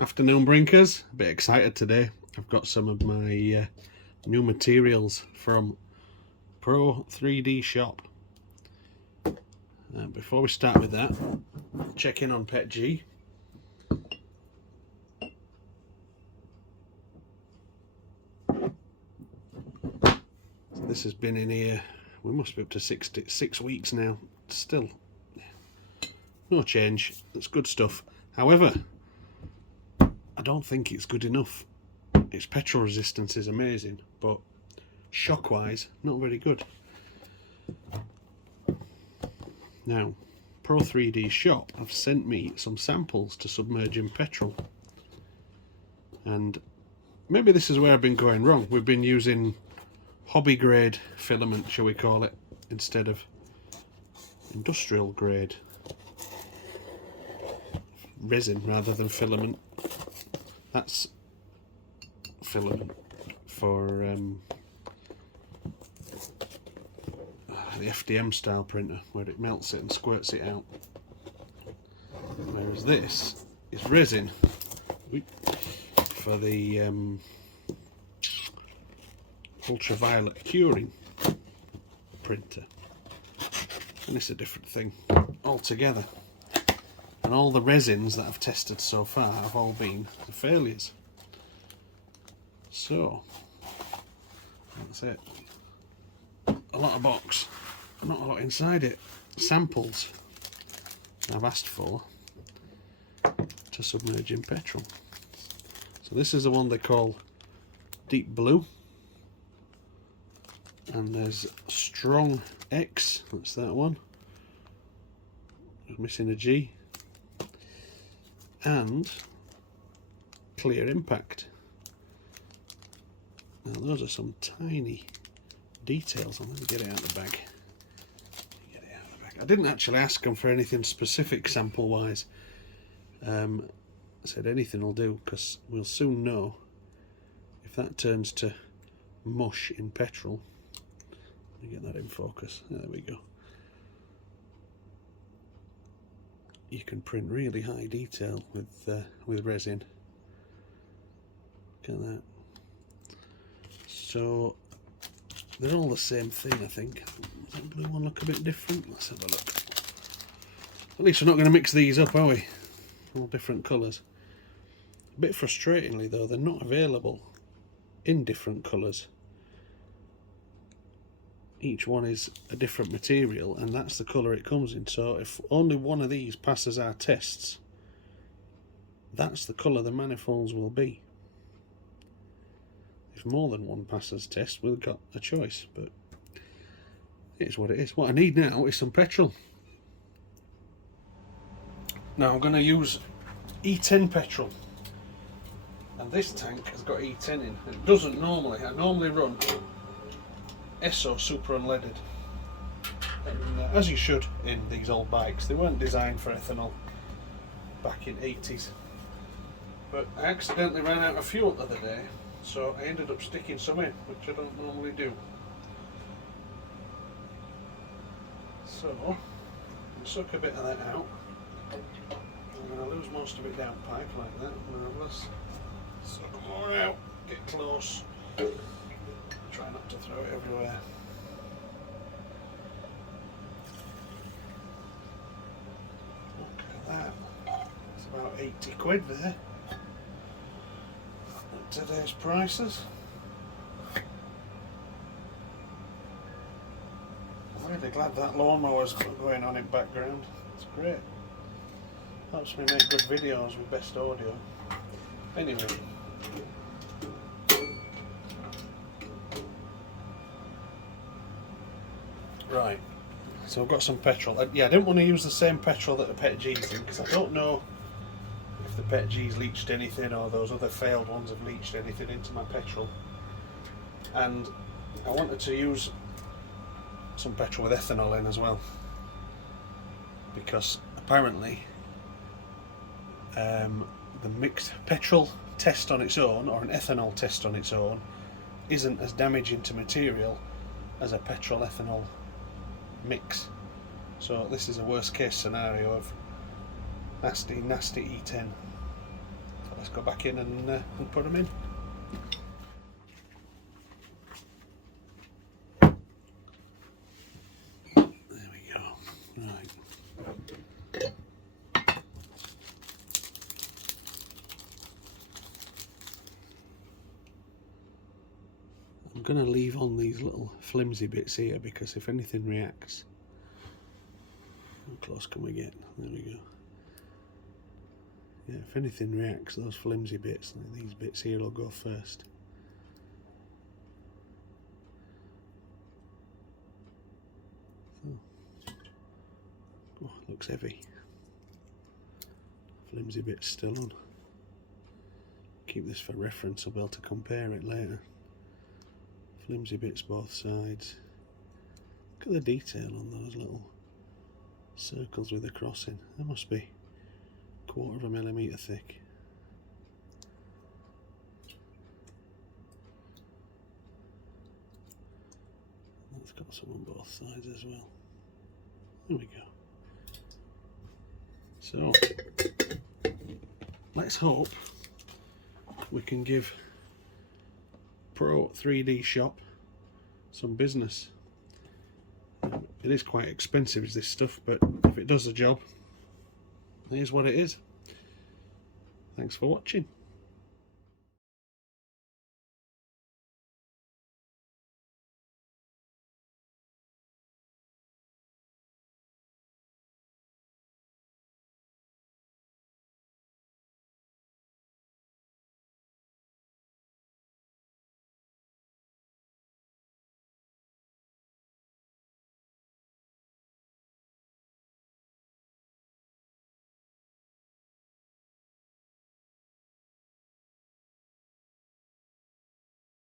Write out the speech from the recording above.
Afternoon Brinkers, a bit excited today. I've got some of my new materials from Pro 3D Shop. Before we start with that, check in on PETG. This has been in here, we must be up to 6 weeks now. Still no change. It's good stuff. However, I don't think it's good enough. Its petrol resistance is amazing, but shock wise not very good. Now Pro 3D Shop have sent me some samples to submerge in petrol, and maybe this is where I've been going wrong. We've been using hobby grade filament, shall we call it, instead of industrial grade resin rather than filament. That's filament for the FDM style printer, where it melts it and squirts it out, whereas this is resin for the ultraviolet curing printer, and it's a different thing altogether. And all the resins that I've tested so far have all been failures. So that's it. A lot of box, not a lot inside it. Samples I've asked for to submerge in petrol. So this is the one they call Deep Blue, and there's Strong X, that's that one. I'm missing a G. And Clear Impact. Now those are some tiny details. I'm going to get it out of the bag. I didn't actually ask them for anything specific sample wise. I said anything will do, because we'll soon know if that turns to mush in petrol. Let me get that in focus. There we go. You can print really high detail with resin. Look at that. So they're all the same thing, I think. Does that blue one look a bit different? Let's have a look. At least we're not going to mix these up, are we? All different colours. A bit frustratingly though, they're not available in different colours. Each one is a different material, and that's the colour it comes in. So if only one of these passes our tests, that's the colour the manifolds will be. If more than one passes test, we've got a choice, but it is what it is. What I need now is some petrol. Now I'm going to use E10 petrol, and this tank has got E10 in. It doesn't normally. I normally run ESSO super unleaded, and as you should in these old bikes. They weren't designed for ethanol back in 80s, but I accidentally ran out of fuel the other day, so I ended up sticking some in, which I don't normally do. So I'm going to suck a bit of that out. I'm going to lose most of it down pipe like that. Marvellous. Suck more out, get close. Try not to throw it everywhere. Look at that. It's about 80 quid there. At today's prices. I'm really glad that lawnmower's going on in background. It's great. Helps me make good videos with best audio. Anyway. Right, so I've got some petrol. Yeah, I didn't want to use the same petrol that the PETG's in, because I don't know if the PETG's leached anything or those other failed ones have leached anything into my petrol. And I wanted to use some petrol with ethanol in as well, because apparently the mixed petrol test on its own, or an ethanol test on its own, isn't as damaging to material as a petrol ethanol mix. So this is a worst case scenario of nasty E10. let's go back in and put them in. There we go. Right. I'm going to leave on these little flimsy bits here because if anything reacts, how close can we get? There we go. Yeah, if anything reacts, those flimsy bits, these bits here will go first. So, oh, looks heavy. Flimsy bits still on. Keep this for reference, I'll be able to compare it later. Flimsy bits both sides. Look at the detail on those little circles with the crossing. They must be 1/4 millimetre thick. That's got some on both sides as well. There we go. So let's hope we can give Pro 3D Shop some business. It is quite expensive, is this stuff, but if it does the job, here's what it is. Thanks for watching.